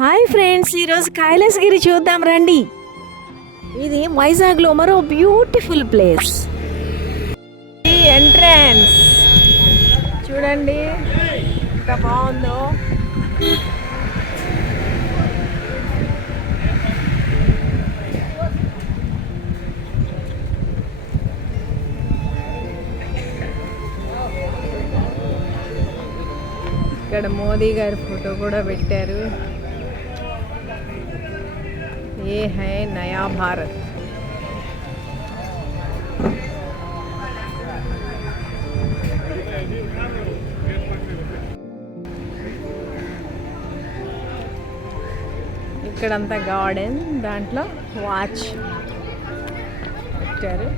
Hi friends, ఈరోజు కైలాసగిరి చూద్దాం రండి. ఇది వైజాగ్లో మరో బ్యూటిఫుల్ ప్లేస్. ఈ ఎంట్రన్స్ చూడండి ఎంత బాగుందో. ఇక్కడ మోదీ గారి ఫోటో కూడా పెట్టారు. ఏ హై నయా భారత్. ఇక్కడంతా గార్డెన్, దాంట్లో వాచ్ పెట్టారు.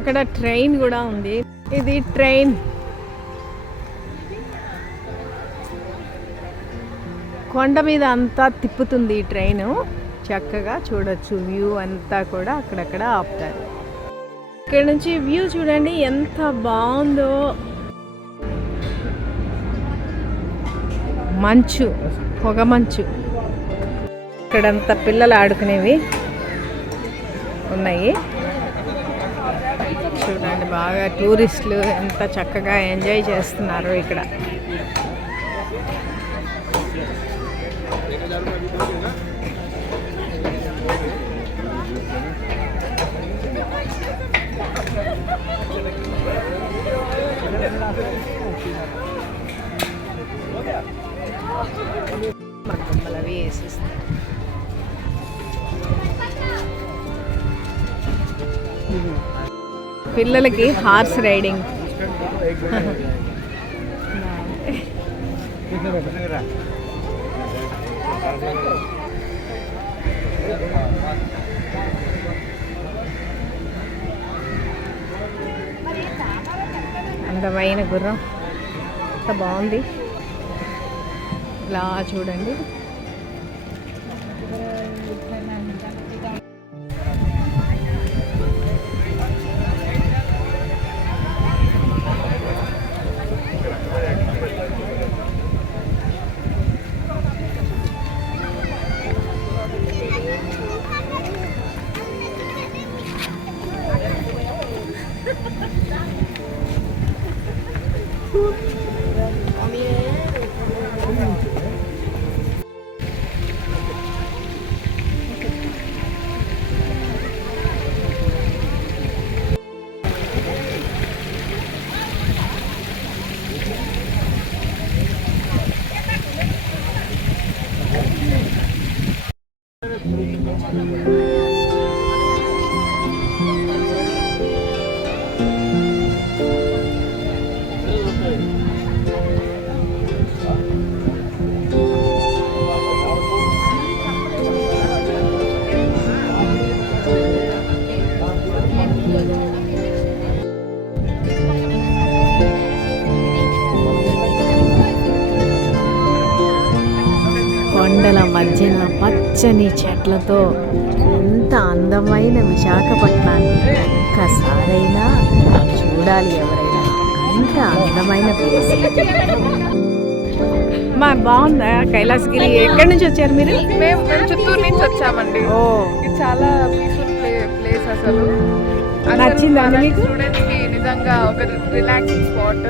అక్కడ ట్రైన్ కూడా ఉంది. ఇది ట్రైన్. కొండ మీద అంతా తిప్పుతుంది ఈ ట్రైన్. చక్కగా చూడొచ్చు వ్యూ అంతా కూడా. అక్కడక్కడ ఆపుతారు. ఇక్కడ నుంచి వ్యూ చూడండి ఎంత బాగుందో. మంచు, పొగ మంచు. ఇక్కడంతా పిల్లలు ఆడుకునేవి ఉన్నాయి చూడండి. బాగా టూరిస్టులు ఎంత చక్కగా ఎంజాయ్ చేస్తున్నారు ఇక్కడ. బొమ్మలవి వేసిస్తారు. పిల్లలకి హార్స్ రైడింగ్. అందమైన గుర్రం, ఎంత బాగుంది. ఇలా చూడండి. కొండల మధ్యన పచ్చని చెట్లతో ఎంత అందమైన విశాఖపట్నాన్ని ఒక్కసారైనా చూడాలి ఎవరైనా. అంత అందమైన ప్లేస్. మా బాగుందా కైలాసగిరి? ఎక్కడి నుంచి వచ్చారు మీరు? మేము చిత్తూరు నుంచి వచ్చామండి. ఓ, ఇది చాలా పీస్ఫుల్ ప్లేస్. అసలు నచ్చిందండి మీకు? స్టూడెంట్స్ కి నిజంగా ఒక relaxing spot.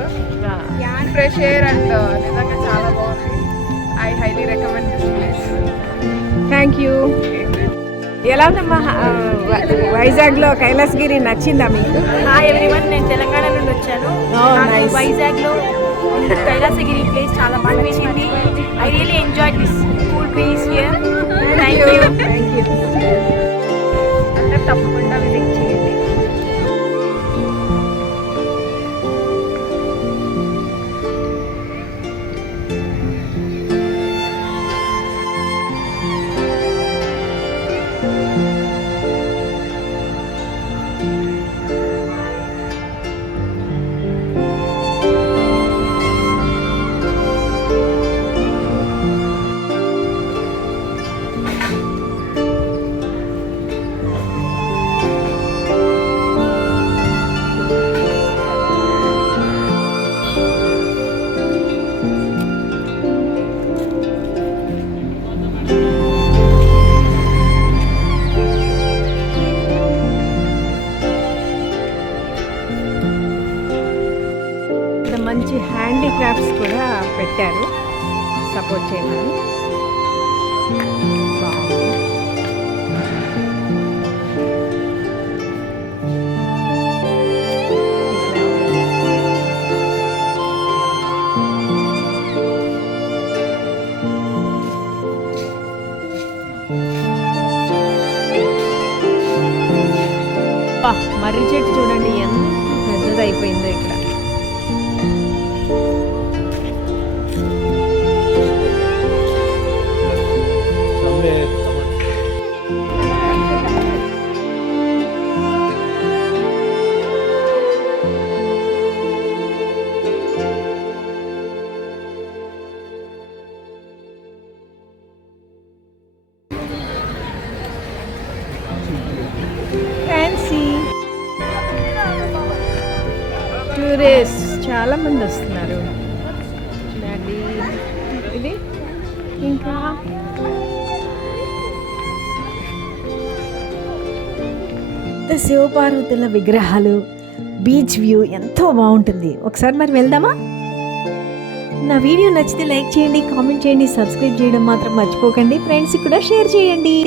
Fresh air and నిజంగా చాలా బాగుంది. I highly recommend this place. Thank you. ఎలా ఉందమ్మా వైజాగ్లో కైలాసగిరి? నచ్చిందా మీకు? హాయ్ ఎవ్రీవన్, నేను తెలంగాణ నుండి వచ్చాను. Oh, నాకు nice. వైజాగ్లో కైలాసగిరి ప్లేస్ చాలా బాగా నచ్చింది. I really enjoy this cool place here. Thank you. Thank you. అందరూ తప్పకుండా విజిట్ చేయండి. చేయమని. బాగుంది. మర్రి చెట్టు చూడండి ఎంత పెద్దదైపోయిందో ఇక్కడ. ఫ్యాన్సీ టూరిస్ట్ చాలా మంది వస్తున్నారు చూడండి. ఇది ఇంకా శివపార్వతుల విగ్రహాలు, బీచ్ వ్యూ ఎంతో బాగుంటుంది. ఒకసారి మరి వెళ్దామా? నా వీడియో నచ్చితే లైక్ చేయండి, కామెంట్ చేయండి, సబ్స్క్రైబ్ చేయడం మాత్రం మర్చిపోకండి. ఫ్రెండ్స్కి కూడా షేర్ చేయండి.